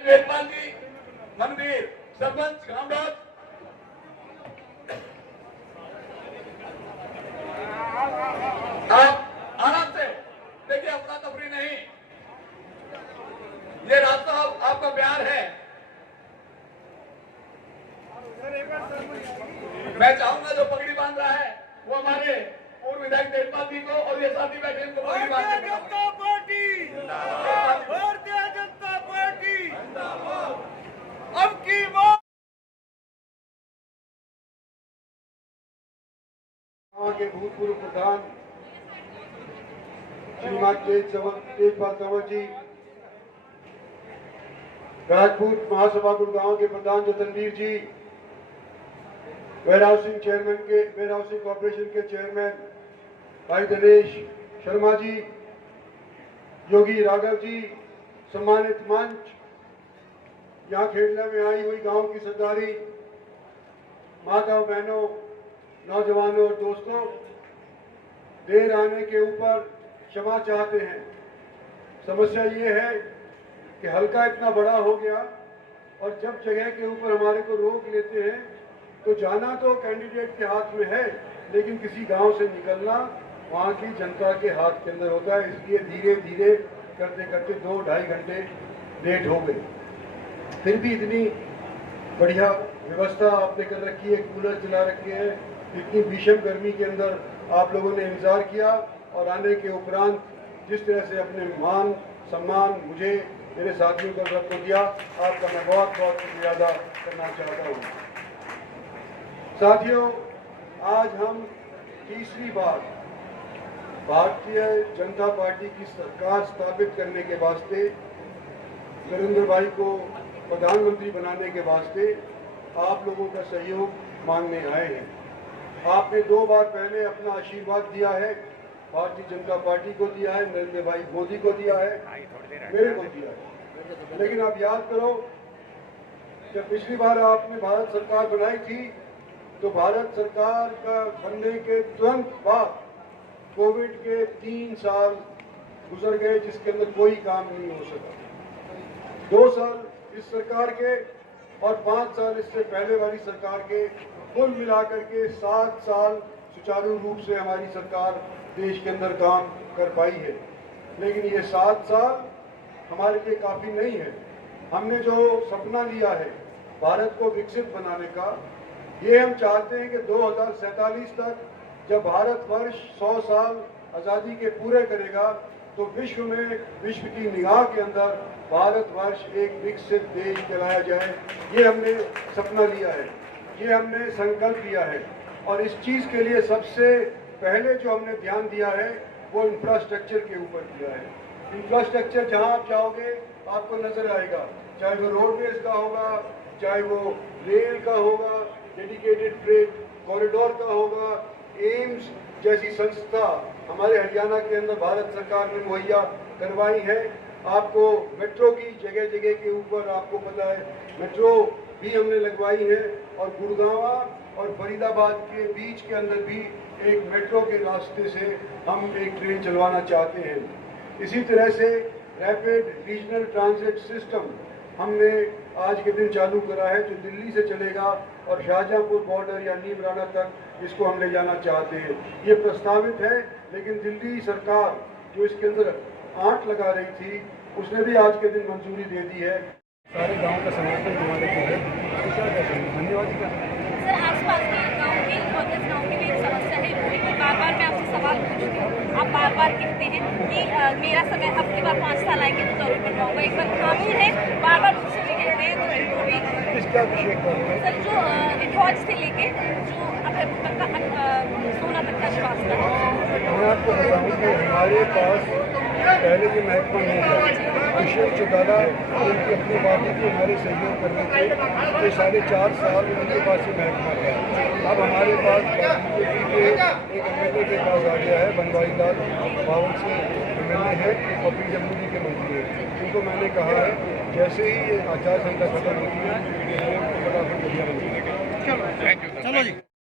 वेदपाल जी, मनवीर, सरपंच कामराज, आप आराम से देखिए, अफरा तफरी नहीं, ये रास्ता आपका प्यार है। मैं चाहूंगा जो पगड़ी बांध रहा है वो हमारे पूर्व विधायक वेदपाल जी को और ये साथी बैठे इनको पगड़ी बांध जनता पार्टी, भारतीय जनता पार्टी अब की बात के भूतपूर्व प्रधान श्रीमान तेजपाल कंवर जी, राजपूत महासभा गुड़गांव के प्रधान जतनवीर जी, वेयर हाउसिंग कॉर्पोरेशन के चेयरमैन भाई दिनेश शर्मा जी, योगी राघव जी, सम्मानित मंच, यहाँ खेलने में आई हुई गांव की सरदारी, माताओं बहनों, नौजवानों और दोस्तों, देर आने के ऊपर क्षमा चाहते हैं। समस्या ये है कि हल्का इतना बड़ा हो गया और जब जगह के ऊपर हमारे को रोक लेते हैं तो जाना तो कैंडिडेट के हाथ में है, लेकिन किसी गांव से निकलना वहां की जनता के हाथ के अंदर होता है। इसलिए धीरे धीरे करते करते 2-2.5 घंटे लेट हो गए। फिर भी इतनी बढ़िया व्यवस्था आपने कर रखी है, कूलर चला रखे हैं, इतनी भीषण गर्मी के अंदर आप लोगों ने इंतजार किया और आने के उपरांत जिस तरह से अपने मान सम्मान मुझे मेरे साथियों का सबको दिया, आपका मैं बहुत बहुत शुक्रिया अदा करना चाहता हूँ। साथियों, आज हम तीसरी बार भारतीय जनता पार्टी की सरकार स्थापित करने के वास्ते, नरेंद्र भाई को प्रधानमंत्री बनाने के वास्ते आप लोगों का सहयोग मांगने आए हैं। आपने 2 बार पहले अपना आशीर्वाद दिया है, भारतीय जनता पार्टी को दिया है, नरेंद्र भाई मोदी को दिया है, मेरे को दिया है। लेकिन आप याद करो, जब पिछली बार आपने भारत सरकार बनाई थी तो भारत सरकार का बनने के तुरंत बाद कोविड के 3 साल गुजर गए जिसके अंदर कोई काम नहीं हो सका। 2 साल इस सरकार के और 5 साल इससे पहले वाली सरकार के, कुल मिलाकर के 7 साल सुचारू रूप से हमारी सरकार देश के अंदर काम कर पाई है। लेकिन ये 7 साल हमारे लिए काफ़ी नहीं है। हमने जो सपना लिया है भारत को विकसित बनाने का, ये हम चाहते हैं कि 2047 तक जब भारतवर्ष 100 साल आज़ादी के पूरे करेगा तो विश्व में, विश्व की निगाह के अंदर भारतवर्ष एक विकसित देश कहलाया जाए। ये हमने सपना लिया है, ये हमने संकल्प लिया है। और इस चीज़ के लिए सबसे पहले जो हमने ध्यान दिया है वो इंफ्रास्ट्रक्चर के ऊपर दिया है। इंफ्रास्ट्रक्चर जहाँ आप जाओगे आपको नजर आएगा, चाहे वो रोडवेज का होगा, चाहे वो रेल का होगा, डेडिकेटेड फ्रेट कॉरिडोर का होगा, एम्स जैसी संस्था हमारे हरियाणा के अंदर भारत सरकार ने मुहैया करवाई है। आपको मेट्रो की जगह जगह के ऊपर आपको पता है मेट्रो भी हमने लगवाई है, और गुड़गांव और फरीदाबाद के बीच के अंदर भी एक मेट्रो के रास्ते से हम एक ट्रेन चलवाना चाहते हैं। इसी तरह से रैपिड रीजनल ट्रांजिट सिस्टम हमने आज के दिन चालू करा है जो दिल्ली से चलेगा और शाहजहांपुर बॉर्डर या नीमराना तक इसको हम ले जाना चाहते हैं। ये प्रस्तावित है, लेकिन दिल्ली सरकार जो इसके अंदर आंट लगा रही थी उसने भी आज के दिन मंजूरी दे दी है। सारे गांव का समर्थन हमारे को है। धन्यवाद। सर, आसपास के गाँव की कांग्रेस गाँव की भी एक समस्या है कि बार-बार मैं आपसे सवाल पूछती हूँ, आप बार-बार कहते हैं कि मेरा समय अब की बार 5 साल आएंगे तो जरूर बनवाऊंगा। एक बार कानून है, बार-बार दूसरे भी कहते हैं तो इसका विषय सर जो रिकॉर्ड से लेके जो सोना तक का श्वास मैं आपको बताऊँ कि हमारे पास पहले ये महकमा नहीं था। दुष्यंत चौटाला उनकी अपनी पार्टी के हमारे सहयोग कर रहे थे, तो 4.5 साल उनके पास ये महकमा था। अब हमारे पास बीजेपी के एक MLA के पास आ गया है, बनवारी लाल बावल से MLA है और PWD के मंत्री हैं। उनको मैंने कहा है जैसे ही ये आचार संहिता खत्म होती है फटाफट बढ़िया बन जाएगा। चलो जी।